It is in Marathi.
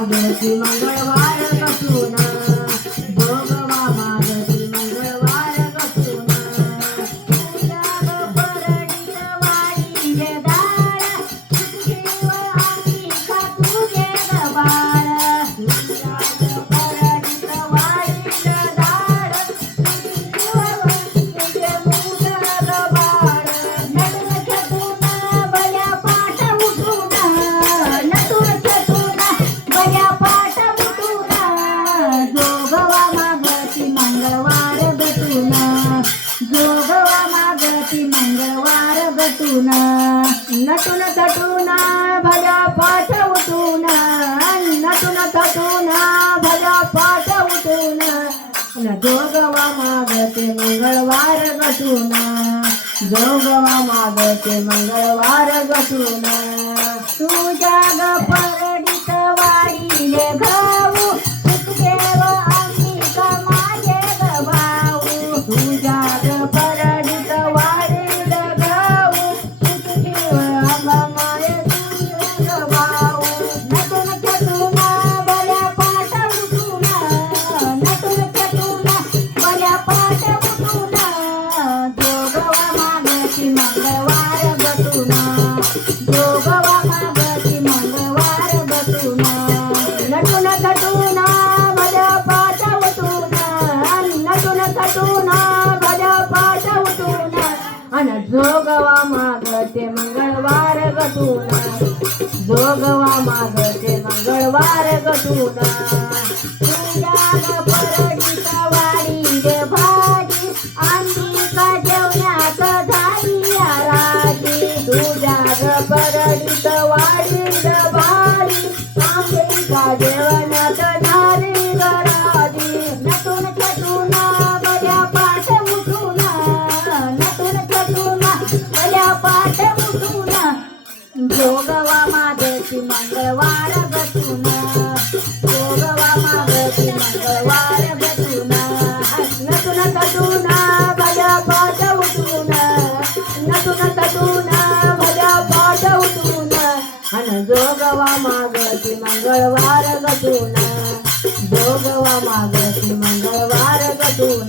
मागती मंगळवार बसून जोगवा मागती मंगळवार बसून तुझ्या परडीत वाढीले दाळ तुझेव अंगिका तुझे बाळ तुझ्या परडीत वाढीले दाळ तुझेव अंगिका मुदल बाळ नटून छटून बल्या पाठ उठून नटून छटून बल्या पाठ उठून जोगवा मागती मंगळवार गटून जोगवा मागती मंगळवार गटून नटून थटून भल्या पाठ उठून नटून थटून भल्या पाठ उठून जोगवा मागते मंगळवार गटून जोगवा मागते मंगळवार गटून तुझ्या ग परडीत वाढीले घाऊ सुखदेव अंगिका माझे ग भाऊ तुझ्या ग परडीत वाढीले घाऊ सुखदेव अंगमाये तुझे ग भाऊ नटून छटून बल्या पाठ उठून नटून छटून बल्या पाठ उठून जोगवा मागती मंगळवार गटून जोगवा मागती मंगळवार गटून नटून थटून भल्या पाठ उठून नटून थटून भल्या पाठ उठून अन जोगवा मागते मंगळवार गटून जोगवा मागते मंगळवार गटून तुझ्या ग परडीत वाढीले भाजी अंबिका जेवण्यात झाली राजी तुझ्या ग परडीत वाढीले भाजी अंबिका जेवण्यात झाली राजी नटून छटून बल्या पाठ उठून नटून छटून बल्या पाठ उठून जोगवा मागती मंगळवार गटून जोगवा मागती मंगळवार गटून नटून थटून भल्या पाठ उठून नटून थटून भल्या पाठ उठून अन जोगवा मागती मंगळवार गटून जोगवा मागती मंगळवार गटून